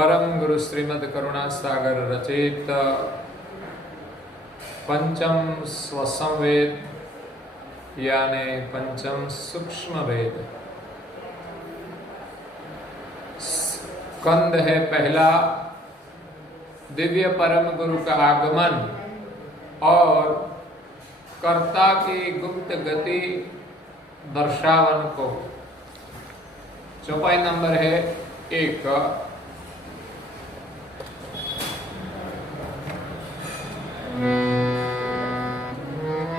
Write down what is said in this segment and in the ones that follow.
परम गुरु श्रीमद करुणा सागर रचित पंचम स्वसंवेद यानी पंचम सूक्ष्म वेद स्कंद है पहला, दिव्य परम गुरु का आगमन और कर्ता की गुप्त गति दर्शावन को। चौपाई नंबर है 1।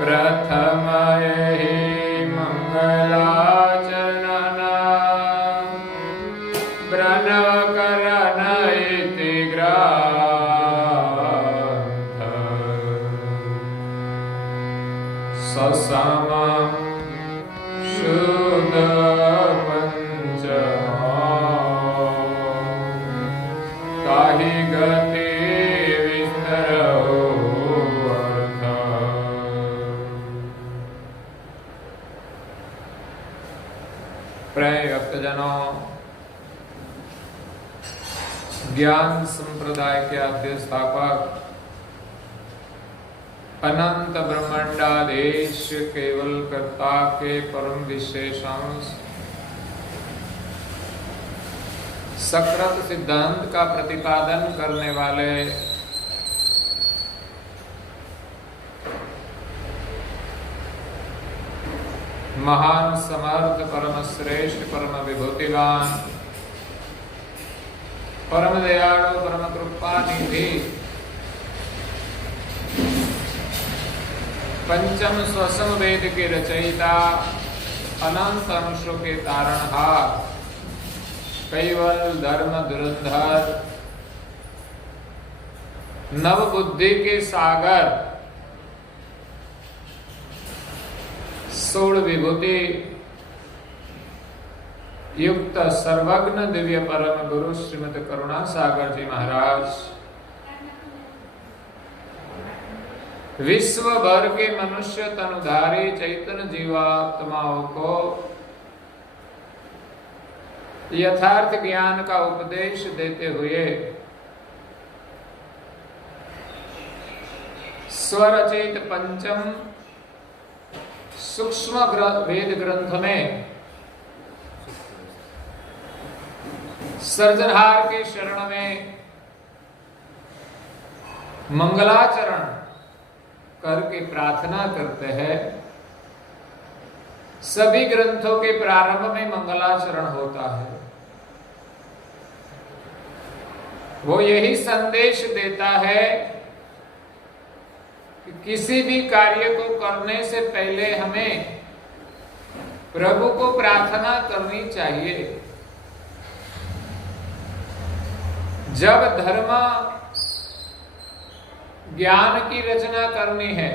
प्रथम हि मंगलाचरणा प्रणवकरण इति ग्रन्थ ससमं शुद्ध ताहि गति विस्तरो अर्थ। प्रिय भक्तजनों, ज्ञान संप्रदाय के आद्य स्थापक अनंत ब्रह्मांडाधीश केवल कर्ता के परम विशेषांश सकृत सिद्धांत का प्रतिपादन करने वाले महान समर्थ परम श्रेष्ठ परम विभूतिवान परम दयालु परम कृपा निधि पंचम स्वसम वेद के रचयिता अनंत अंशों के तारणहार कैवल धर्म धुरंधर नव बुद्धि के सागर सोल विभूति युक्त सर्वज्ञ दिव्य परम गुरु श्रीमद करुणा सागर जी महाराज विश्व भर के मनुष्य तनुधारी चैतन्य जीवात्माओं को यथार्थ ज्ञान का उपदेश देते हुए स्वरचित पंचम सूक्ष्म वेद ग्रंथ में सर्जनहार के शरण में मंगलाचरण करके प्रार्थना करते हैं। सभी ग्रंथों के प्रारंभ में मंगलाचरण होता है। वो यही संदेश देता है कि किसी भी कार्य को करने से पहले हमें प्रभु को प्रार्थना करनी चाहिए। जब धर्म ज्ञान की रचना करनी है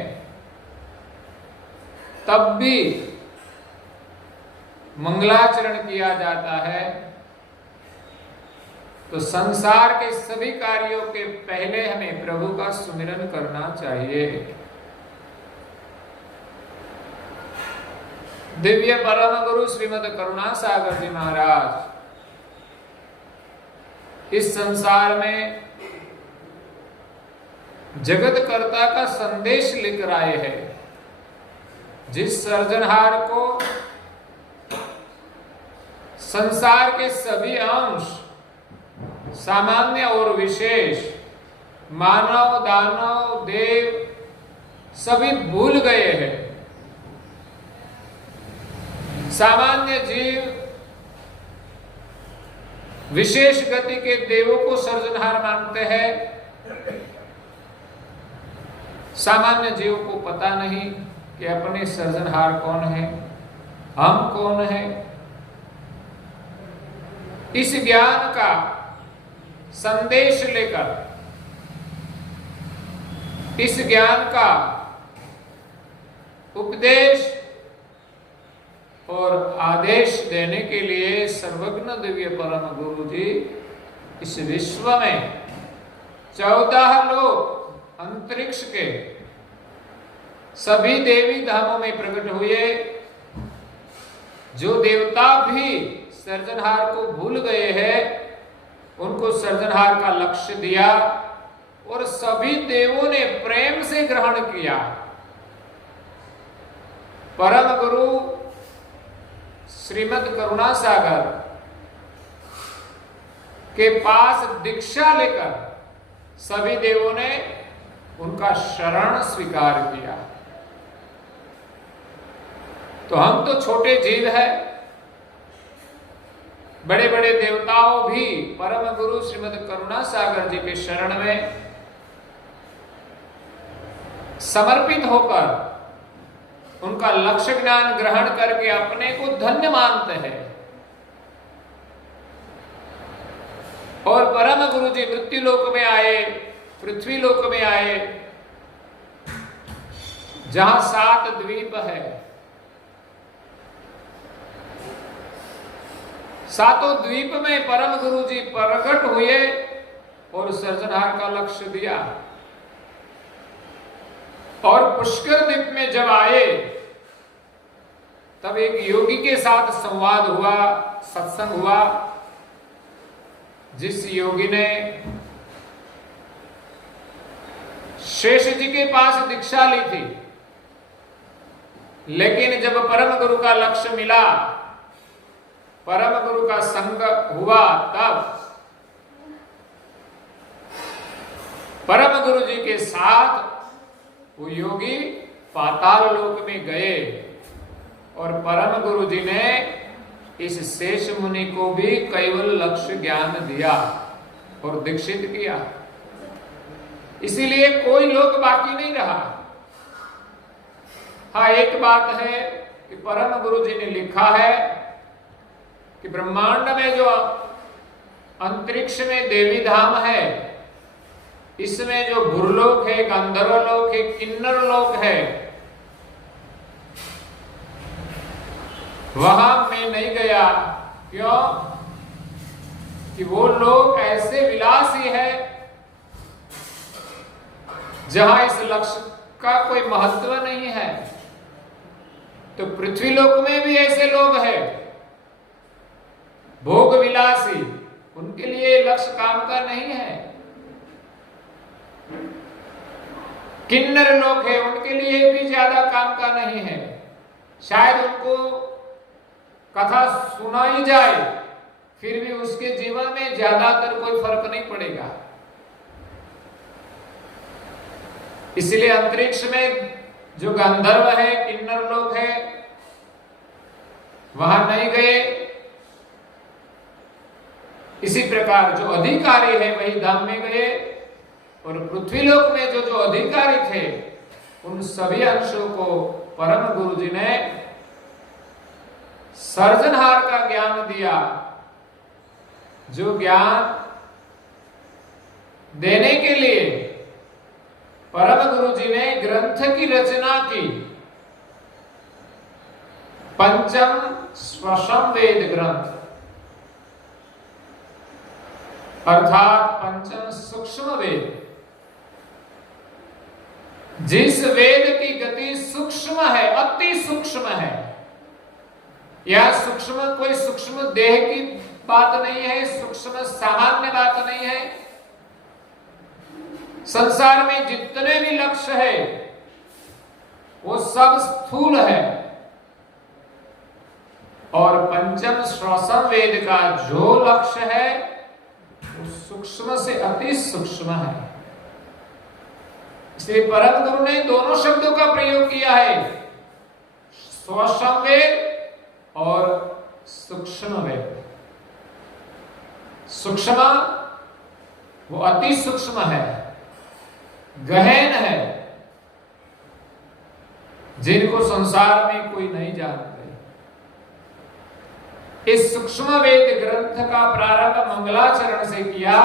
तब भी मंगलाचरण किया जाता है। तो संसार के सभी कार्यों के पहले हमें प्रभु का सुमिरन करना चाहिए। दिव्य परम गुरु श्रीमद करुणा सागर जी महाराज इस संसार में जगत कर्ता का संदेश लेकर आए हैं। जिस सर्जनहार को संसार के सभी अंश सामान्य और विशेष मानव दानव देव सभी भूल गए हैं। सामान्य जीव विशेष गति के देवों को सर्जनहार मानते हैं। सामान्य जीव को पता नहीं कि अपने सर्जनहार कौन है, हम कौन है। इस ज्ञान का संदेश लेकर, इस ज्ञान का उपदेश और आदेश देने के लिए सर्वज्ञ दिव्य परम गुरु जी इस विश्व में 14 लोक अंतरिक्ष के सभी देवी धामों में प्रकट हुए। जो देवता भी सर्जनहार को भूल गए हैं, उनको सर्जनहार सृजनहार का लक्ष्य दिया और सभी देवों ने प्रेम से ग्रहण किया। परम गुरु श्रीमद् करुणा सागर के पास दीक्षा लेकर सभी देवों ने उनका शरण स्वीकार किया। तो हम तो छोटे जीव हैं, बड़े बड़े देवताओं भी परम गुरु श्रीमद् करुणा सागर जी के शरण में समर्पित होकर उनका लक्ष्य ज्ञान ग्रहण करके अपने को धन्य मानते हैं। और परम गुरु जी मृत्यु लोक में आए, पृथ्वी लोक में आए, जहां 7 द्वीप है। 7 द्वीप में परम गुरु जी प्रकट हुए और सृजनहार का लक्ष्य दिया। और पुष्कर द्वीप में जब आए तब एक योगी के साथ संवाद हुआ, सत्संग हुआ, जिस योगी ने शेष जी के पास दीक्षा ली थी, लेकिन जब परम गुरु का लक्ष्य मिला, परम गुरु का संग हुआ, तब परम गुरु जी के साथ वो योगी पाताल लोक में गए और परम गुरु जी ने इस शेष मुनि को भी केवल लक्ष्य ज्ञान दिया और दीक्षित किया। इसीलिए कोई लोक बाकी नहीं रहा। हाँ, एक बात है कि परम गुरु जी ने लिखा है कि ब्रह्मांड में जो अंतरिक्ष में देवी धाम है, इसमें जो भूलोक है, गंधर्व लोक है, किन्नर लोक है, वहां मैं नहीं गया। क्यों? कि वो लोग ऐसे विलासी है जहां इस लक्ष्य का कोई महत्व नहीं है। तो पृथ्वी लोक में भी ऐसे लोग हैं भोग विलासी, उनके लिए लक्ष्य काम का नहीं है। किन्नर लोग हैं, उनके लिए भी ज्यादा काम का नहीं है। शायद उनको कथा सुनाई जाए, फिर भी उसके जीवन में ज्यादातर कोई फर्क नहीं पड़ेगा। इसलिए अंतरिक्ष में जो गंधर्व है, किन्नर लोग है, वहां नहीं गए। इसी प्रकार जो अधिकारी है वही धाम में गए, और पृथ्वी लोक में जो अधिकारी थे, उन सभी अंशों को परम गुरु जी ने सृजनहार का ज्ञान दिया। जो ज्ञान देने के लिए परम गुरु जी ने ग्रंथ की रचना की, पंचम स्वशम वेद ग्रंथ, अर्थात पंचम सूक्ष्म वेद। जिस वेद की गति सूक्ष्म है, अति सूक्ष्म है। यह सूक्ष्म कोई सूक्ष्म देह की बात नहीं है, सूक्ष्म सामान्य बात नहीं है। संसार में जितने भी लक्ष्य है वो सब स्थूल है, और पंचम श्वसन वेद का जो लक्ष्य है वो सूक्ष्म से अति सूक्ष्म है। इसलिए परम गुरु ने दोनों शब्दों का प्रयोग किया है, स्वशम वेद और सूक्ष्म वेद। सूक्ष्म वो अति सूक्ष्म है, गहन है, जिनको संसार में कोई नहीं जानते। इस सूक्ष्म वेद ग्रंथ का प्रारंभ मंगलाचरण से किया,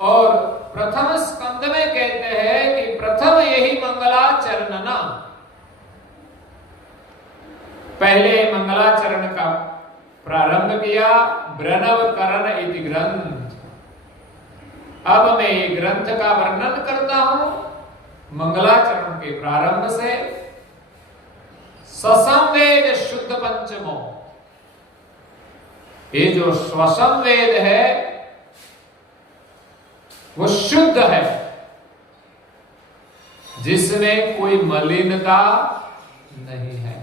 और प्रथम स्कंद में कहते हैं कि प्रथम यही मंगलाचरणना। पहले मंगलाचरण का प्रारंभ किया, ब्रणव करण इति ग्रंथ। अब मैं ये ग्रंथ का वर्णन करता हूं मंगलाचरण के प्रारंभ से। ससम वेद शुद्ध पंचमो, ये जो स्वसम वेद है वो शुद्ध है, जिसमें कोई मलिनता नहीं है।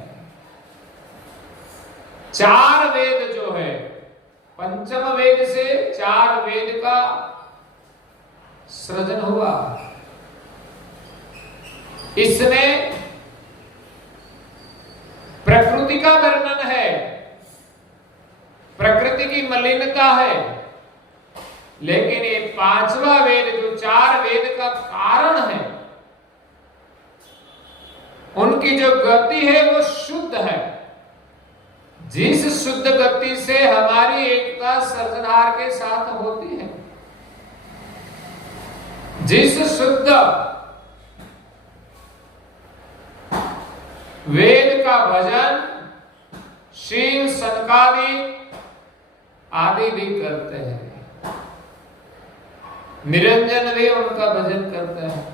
चार वेद जो है, पंचम वेद से चार वेद का सृजन हुआ। इसमें प्रकृति का वर्णन है, प्रकृति की मलिनता है, लेकिन ये पांचवा वेद जो चार वेद का कारण है, उनकी जो गति है वो शुद्ध है। जिस शुद्ध गति से हमारी एकता सर्जनहार के साथ होती है, जिस शुद्ध वेद का भजन शील सनकादिक आदि भी करते हैं, निरंजन भी उनका भजन करते हैं।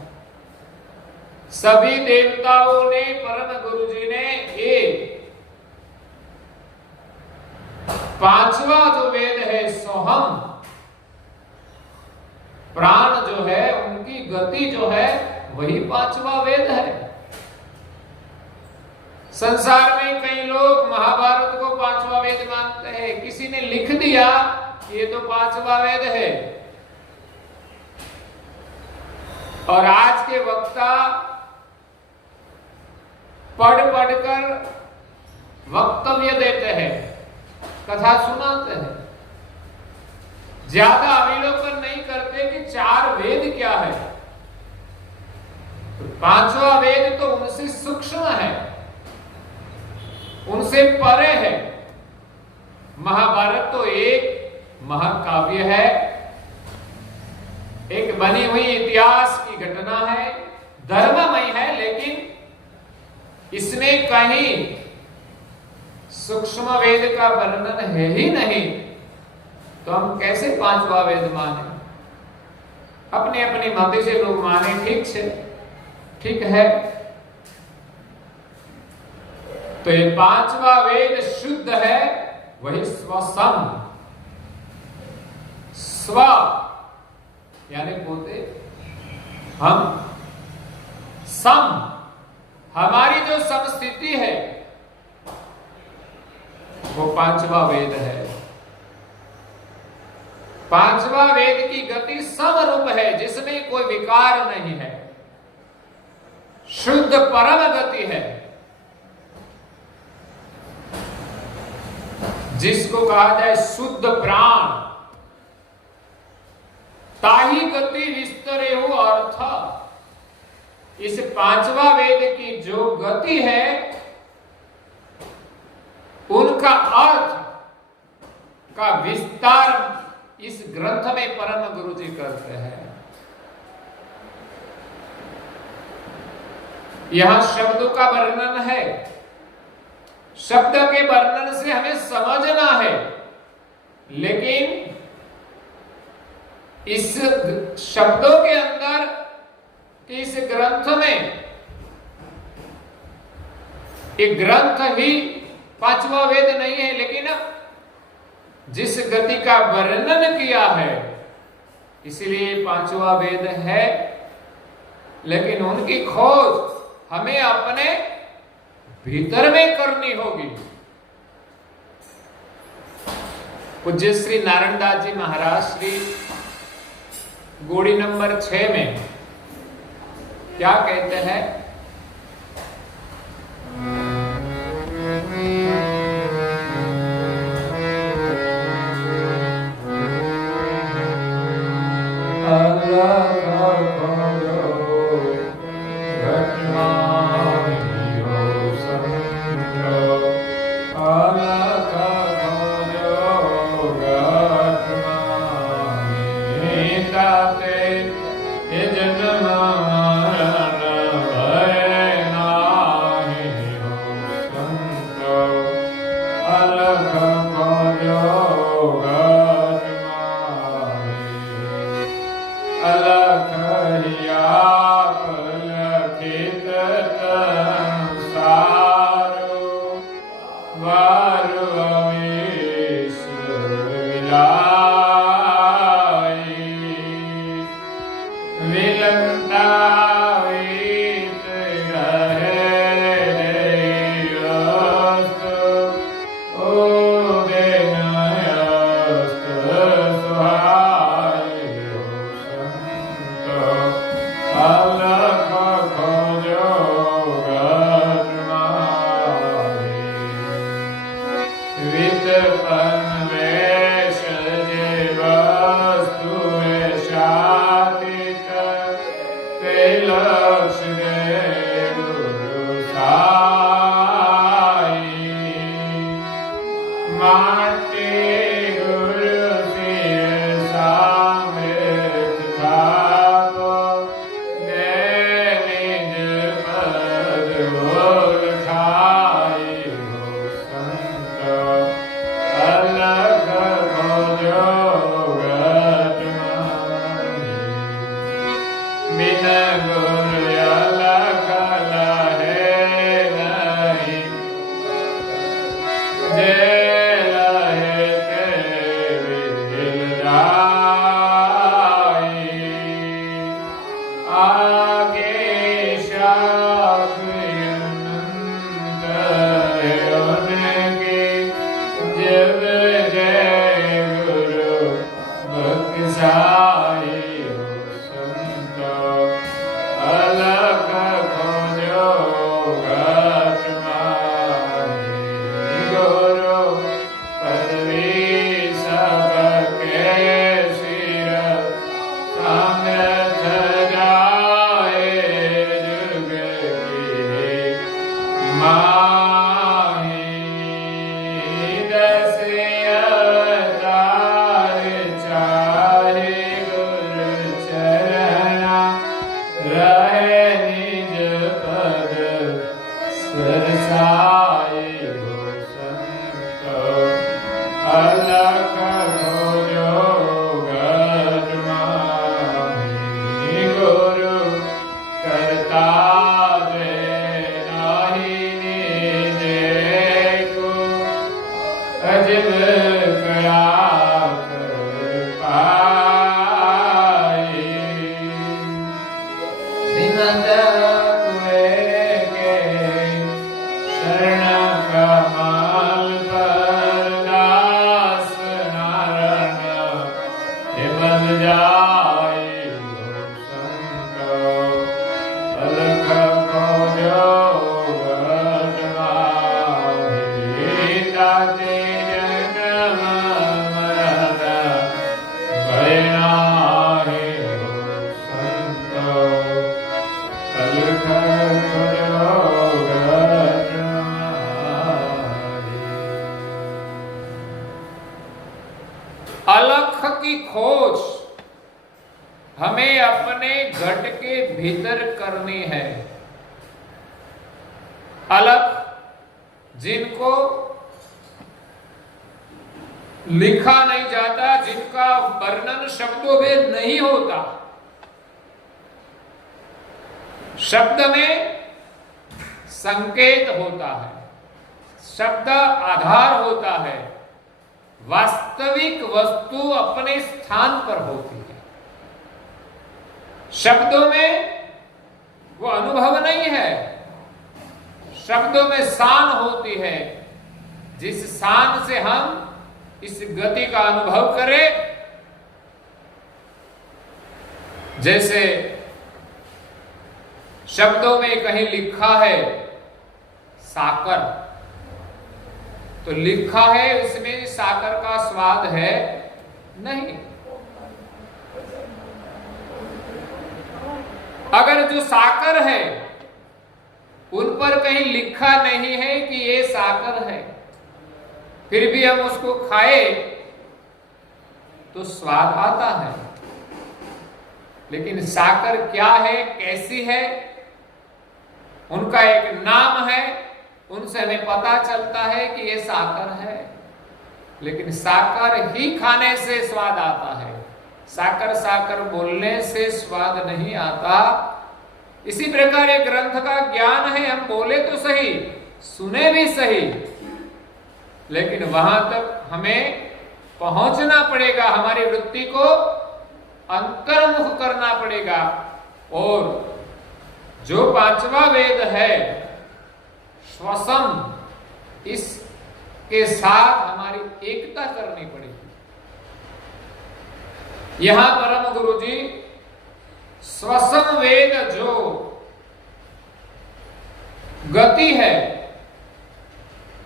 सभी देवताओं ने, परम गुरु जी ने एक पांचवा जो वेद है सोहम, प्राण जो है उनकी गति जो है वही पांचवा वेद है। संसार में कई लोग महाभारत को पांचवा वेद मानते हैं। किसी ने लिख दिया कि ये तो पांचवा वेद है, और आज के वक्ता पढ़ पढ़कर वक्तव्य देते हैं, कथा सुनाते हैं, ज्यादा अवलोकन नहीं करते कि चार वेद क्या है। तो पांचवा वेद तो उनसे सूक्ष्म है, उनसे परे है। महाभारत तो एक महाकाव्य है, एक बनी हुई इतिहास की घटना है, धर्ममय है, लेकिन इसमें कहीं सूक्ष्म वेद का वर्णन है ही नहीं, तो हम कैसे पांचवा वेद माने? अपनी अपनी मत से लोग माने, ठीक से, ठीक है। तो ये पांचवा वेद शुद्ध है, वही स्वसम, स्व यानी पोते, हम, सम हमारी जो समस्थिति है वो पांचवा वेद है। पांचवा वेद की गति समरूप है, जिसमें कोई विकार नहीं है, शुद्ध परम गति है, जिसको कहा जाए शुद्ध प्राण। ताही गति विस्तरे हो अर्थ। इस पांचवा वेद की जो गति है, उनका अर्थ का विस्तार इस ग्रंथ में परम गुरु जी करते हैं। यहां शब्दों का वर्णन है, शब्द के वर्णन से हमें समझना है, लेकिन इस शब्दों के अंदर, इस ग्रंथ में, एक ग्रंथ ही पांचवा वेद नहीं है, लेकिन जिस गति का वर्णन किया है इसलिए पांचवा वेद है। लेकिन उनकी खोज हमें अपने भीतर में करनी होगी। पूज्य श्री नारायण दास जी महाराज श्री गोड़ी नंबर 6 में क्या कहते हैं? अलख साई हो संतो अलग खोजो घट माही गुरु पदवी सबके सिर सामर्थ जाए जुग की माही दस अवतार चाहे गुरु चरणा रहे निज पद सरसाए हो संतो अलग खोजो घट माही गुरु करता दे नाही निजे को अजब कया कर पाई श्रीमद कुबेर के शरण कमल पर दास नारायण हिमल जाई हो संतो अलख खोजो घट माही ताते जन्म मरण भय नाहि हो संतो अलख खोजो घट माही। अलख की खोज हमें अपने घट के भीतर करनी है। अलख जिनको लिखा नहीं जाता, जिनका वर्णन शब्दों में नहीं होता, शब्द में संकेत होता है, शब्द आधार होता है, वास्तविक वस्तु अपने स्थान पर होती है। शब्दों में वो अनुभव नहीं है, शब्दों में शान होती है, जिस शान से हम इस गति का अनुभव करें। जैसे शब्दों में कहीं लिखा है साकर, तो लिखा है उसमें साकर का स्वाद है नहीं। अगर जो साकर है उन पर कहीं लिखा नहीं है कि ये साकर है, फिर भी हम उसको खाए तो स्वाद आता है। लेकिन साकर क्या है, कैसी है, उनका एक नाम है, उनसे हमें पता चलता है कि ये साकर है। लेकिन साकर ही खाने से स्वाद आता है, साकर साकर बोलने से स्वाद नहीं आता। इसी प्रकार एक ग्रंथ का ज्ञान है, हम बोले तो सही, सुने भी सही, लेकिन वहां तक हमें पहुंचना पड़ेगा, हमारी वृत्ति को अंतर्मुख करना पड़ेगा। और जो पांचवा वेद है श्वसन, इसके साथ हमारी एकता करनी पड़ेगी। यहां परम गुरु जी श्वसन वेद जो गति है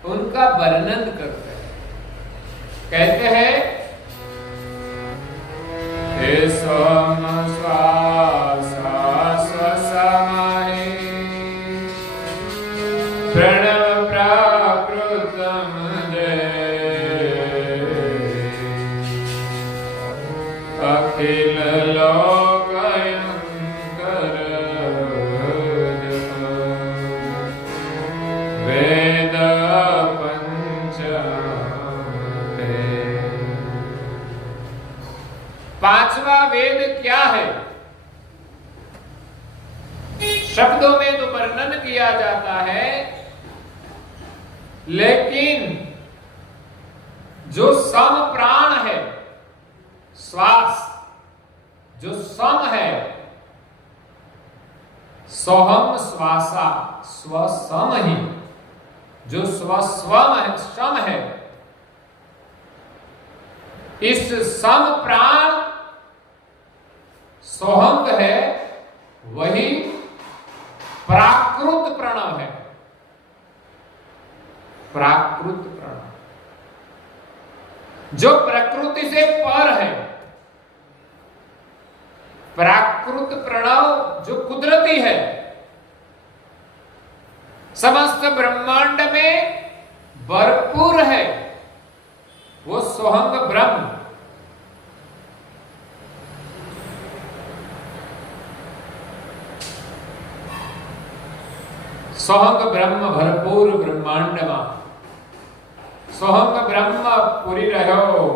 उनका वर्णन करते हैं। कहते हैं हे सोम श्वासा स्वसमहि प्रणव प्राकृतम जय अखिल लोकयंकर वेद पांचवा वेद क्या है? शब्दों में तो वर्णन किया जाता है, लेकिन जो सम प्राण है, श्वास जो सम है, सोहम श्वासा स्वसम ही, जो स्वस्वम है, सम है, इस सम प्राण सोहंग है वही प्राकृत प्रणव है। प्राकृत प्रणव जो प्रकृति से पर है, प्राकृत प्रणव जो कुदरती है, समस्त ब्रह्मांड में भरपूर है, वो सोहंग ब्रह्म। सोहंग ब्रह्म भरपूर ब्रह्मांड में, सोहंग ब्रह्म पूरी रहो,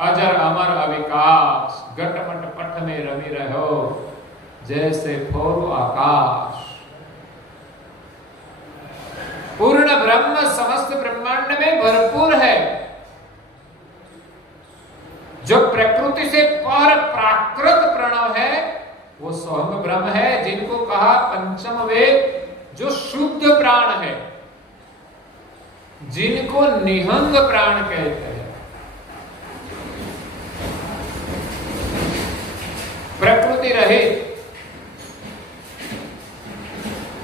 अजर अमर अविकाश, घटमट पट में रवि रहो, जैसे फोर आकाश। पूर्ण ब्रह्म समस्त ब्रह्मांड में भरपूर है, जो प्रकृति से पर प्राकृत प्रणव है वो सोहंग ब्रह्म है, जिनको कहा पंचम वेद, जो शुद्ध प्राण है, जिनको निहंग प्राण कहते हैं। प्रकृति रहित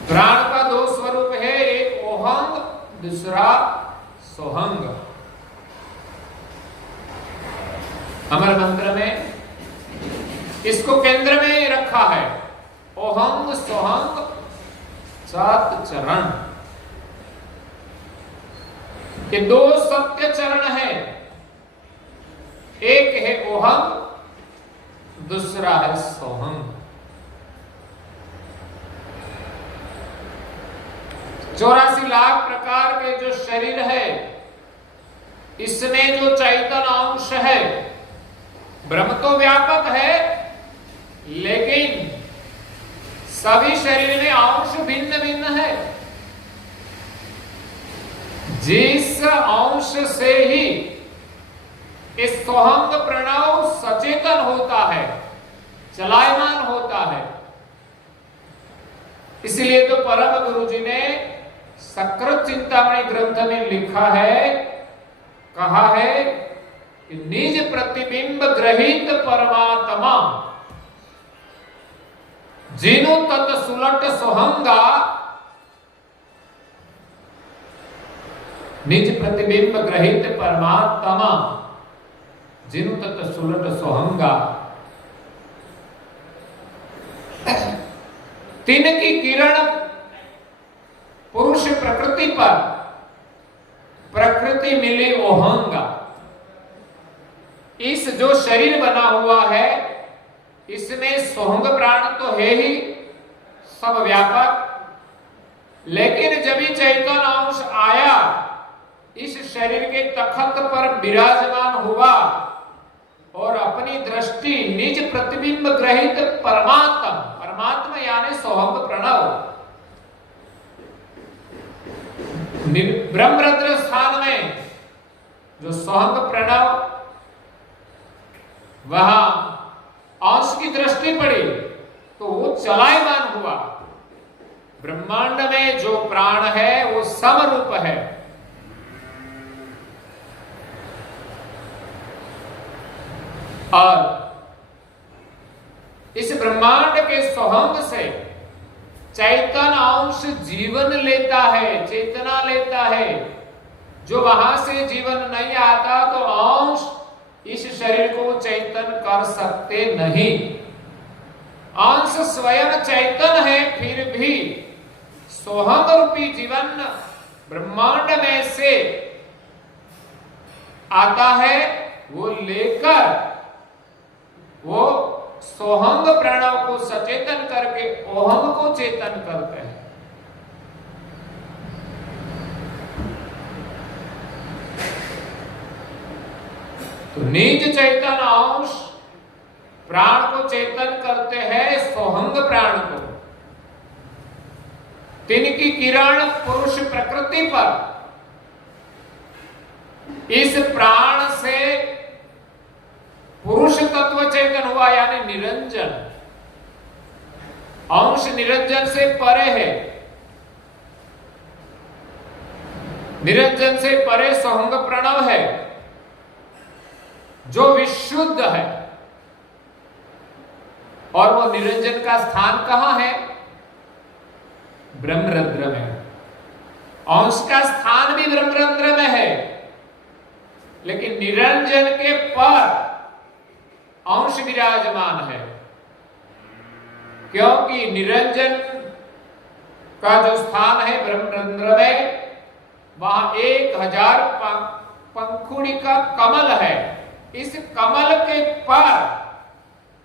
प्राण का दो स्वरूप है, एक ओहंग, दूसरा सोहंग। अमर मंत्र में इसको केंद्र में रखा है, ओहंग सोहंग सात चरण। ये दो सत्य चरण है, एक है ओहंग, दूसरा है सोहंग। 84 लाख प्रकार के जो शरीर है, इसमें जो चैतन्य अंश है, ब्रह्म तो व्यापक है, लेकिन सभी शरीर में अंश भिन्न भिन्न है। जिस अंश से ही इस सोहंग प्रणव सचेतन होता है, चलायमान होता है, इसलिए तो परम गुरु जी ने सकृत चिंतामणि ग्रंथ में लिखा है, कहा है कि निज प्रतिबिंब ग्रहित परमात्मा जिनु तत् सुलट सोहंगा, निज प्रतिबिंब ग्रहित परमात्मा जिनु तत् सुलट सोहंगा। तीन की किरण पुरुष प्रकृति पर, प्रकृति मिली ओहंगा। इस जो शरीर बना हुआ है, इसमें सोहंग प्राण तो है ही सब व्यापक, लेकिन जब ही चैतन्य अंश आया, इस शरीर के तखत पर विराजमान हुआ और अपनी दृष्टि निज प्रतिबिंब ग्रहित परमात्मा, परमात्मा यानी सोहंग प्रणव, ब्रह्मरंध्र स्थान में जो सोहंग प्रणव, वहां अंश की दृष्टि पड़ी तो वो चलायमान हुआ। ब्रह्मांड में जो प्राण है वो समरूप है, और इस ब्रह्मांड के सोहंग से चैतन्य अंश जीवन लेता है, चेतना लेता है। जो वहां से जीवन नहीं आता तो अंश इस शरीर को चैतन कर सकते नहीं। अंश स्वयं चैतन है, फिर भी सोहंग रूपी जीवन ब्रह्मांड में से आता है, वो लेकर वो सोहंग प्रणव को सचेतन करके ओहंग को चेतन करते हैं। तो निज चैतन्य अंश प्राण को चेतन करते हैं, सोहंग प्राण को। तिनकी किरण पुरुष प्रकृति पर, इस प्राण से पुरुष तत्व चेतन हुआ, यानी निरंजन। अंश निरंजन से परे है, निरंजन से परे सोहंग प्रणव है जो विशुद्ध है। और वो निरंजन का स्थान कहां है? ब्रह्मरंध्र में। अंश का स्थान भी ब्रह्मरंध्र में है, लेकिन निरंजन के पर अंश विराजमान है, क्योंकि निरंजन का जो स्थान है ब्रह्मरंध्र में, वहां 1000 पंखुड़ी का कमल है। इस कमल के पर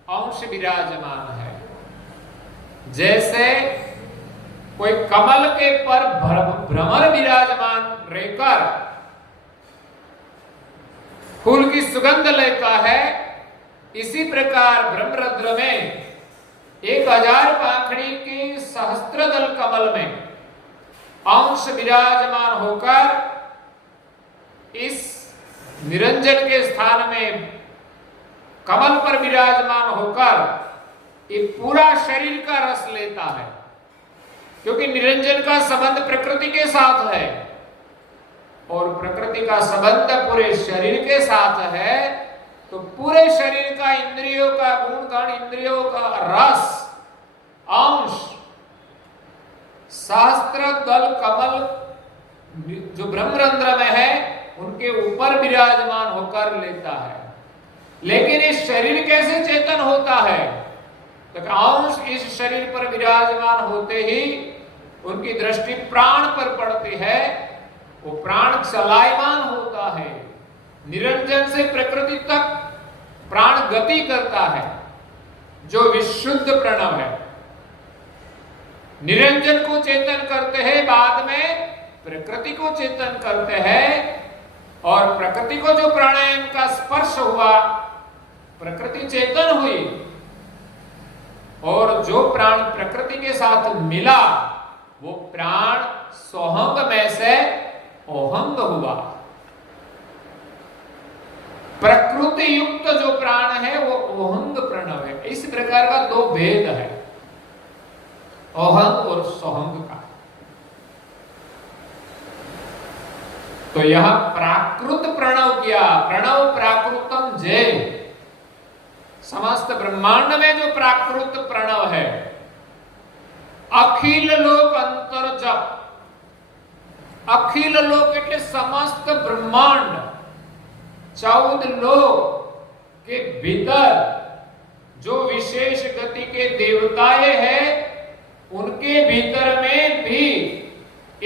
अंश विराजमान है। जैसे कोई कमल के पर भ्रमर विराजमान रहकर फूल की सुगंध लेता है, इसी प्रकार ब्रह्मरंध्र में 1000 पाखड़ी के सहस्त्रदल कमल में अंश विराजमान होकर इस निरंजन के स्थान में कमल पर विराजमान होकर ये पूरा शरीर का रस लेता है, क्योंकि निरंजन का संबंध प्रकृति के साथ है और प्रकृति का संबंध पूरे शरीर के साथ है। तो पूरे शरीर का, इंद्रियों का गुणगण, इंद्रियों का रस अंश सहस्त्र दल कमल जो ब्रह्मरंध्र में है उनके ऊपर विराजमान होकर लेता है। लेकिन इस शरीर कैसे चेतन होता है? तो अंश इस शरीर पर विराजमान होते ही उनकी दृष्टि प्राण पर पड़ती है, वो प्राण चलायमान होता है। निरंजन से प्रकृति तक प्राण गति करता है, जो विशुद्ध प्रणव है। निरंजन को चेतन करते हैं, बाद में प्रकृति को चेतन करते हैं, और प्रकृति को जो प्राणायाम का स्पर्श हुआ, प्रकृति चेतन हुई, और जो प्राण प्रकृति के साथ मिला वो प्राण सोहंग में से ओहंग हुआ। प्रकृति युक्त जो प्राण है वो ओहंग प्रणव है। इस प्रकार का दो भेद है, ओहंग और सोहंग का। तो यह प्राकृत प्रणव किया, प्रणव प्राकृतम जय। समस्त ब्रह्मांड में जो प्राकृत प्रणव है, अखिल लोक अंतर जप। अखिल लोक એટલે समस्त ब्रह्मांड, 14 लोक के भीतर जो विशेष गति के देवताएं हैं, उनके भीतर में भी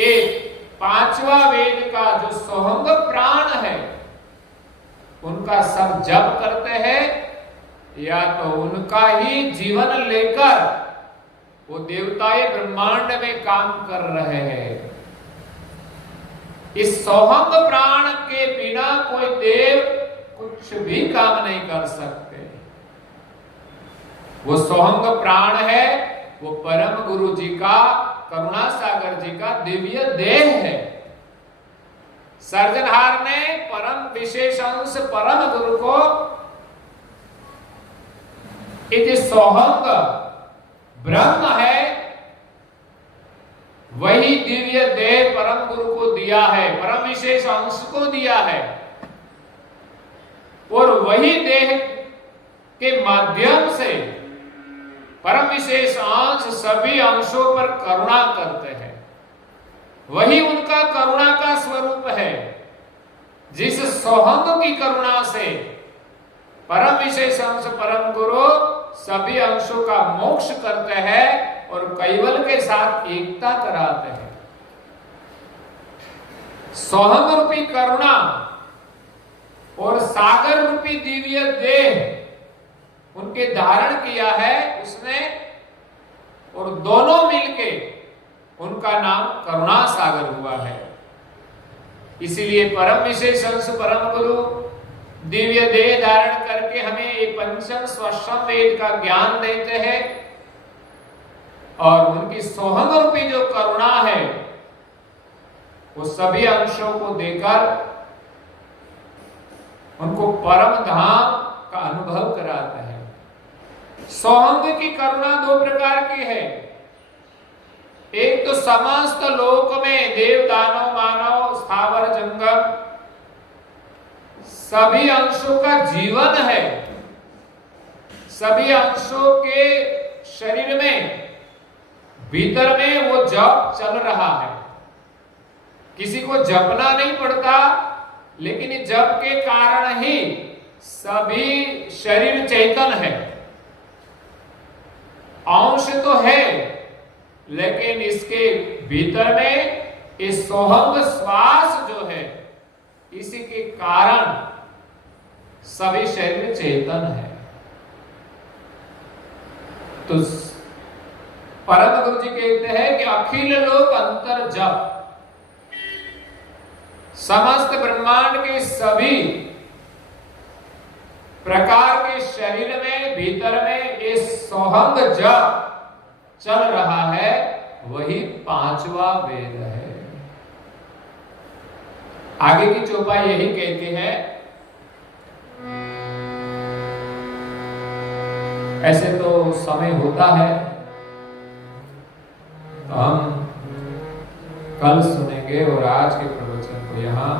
एक 5वां वेद का जो सोहंग प्राण है, उनका सब जप करते हैं, या तो उनका ही जीवन लेकर वो देवताएं ब्रह्मांड में काम कर रहे हैं। इस सोहंग प्राण के बिना कोई देव कुछ भी काम नहीं कर सकते। वो सोहंग प्राण है, वो परम गुरु जी का, करुणा सागर जी का दिव्य देह है। सर्जनहार ने परम विशेष अंश परम गुरु को ये सोहंग ब्रह्म है, वही दिव्य देह परम गुरु को दिया है, परम विशेष अंश को दिया है, और वही देह के माध्यम से परम विशेष अंश सभी अंशों पर करुणा करते हैं। वही उनका करुणा का स्वरूप है। जिस सोहंग की करुणा से परम विशेष अंश परम गुरु सभी अंशों का मोक्ष करते हैं और कैवल के साथ एकता कराते हैं। सोहंग रूपी करुणा और सागर रूपी दिव्य देह उनके धारण किया है उसने, और दोनों मिलके उनका नाम करुणा सागर हुआ है। इसीलिए परम विशेष अंश परम गुरु दिव्य देह धारण करके हमें ये पंचम स्वशम वेद का ज्ञान देते हैं, और उनकी सोहंग रूपी जो करुणा है वो सभी अंशों को देकर उनको परम धाम का अनुभव कराता है। सोहंग की करुणा दो प्रकार की है। एक तो समस्त लोक में देव दानव मानव स्थावर जंगम सभी अंशों का जीवन है, सभी अंशों के शरीर में भीतर में वो जप चल रहा है। किसी को जपना नहीं पड़ता, लेकिन जप के कारण ही सभी शरीर चैतन है। अंश तो है, लेकिन इसके भीतर में इस सोहंग श्वास जो है, इसी के कारण सभी शरीर चेतन है। तो परम गुरु जी कहते हैं कि अखिल लोक अंतर जप, समस्त ब्रह्मांड के सभी प्रकार के शरीर में भीतर में इस सोहंग जप चल रहा है, वही पांचवा वेद है। आगे की चौपाई यही कहती है। ऐसे तो समय होता है, तो हम कल सुनेंगे और आज के प्रवचन को यहाँ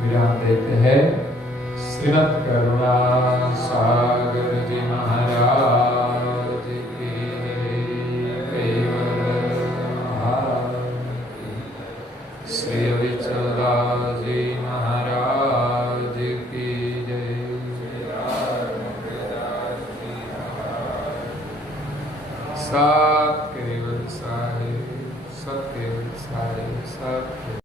विराम देते हैं। श्रीमद् करुणा सागर जी महाराज की श्री विचला जी महाराज की जय। सत केवल साहिब, सत केवल साहिब, सत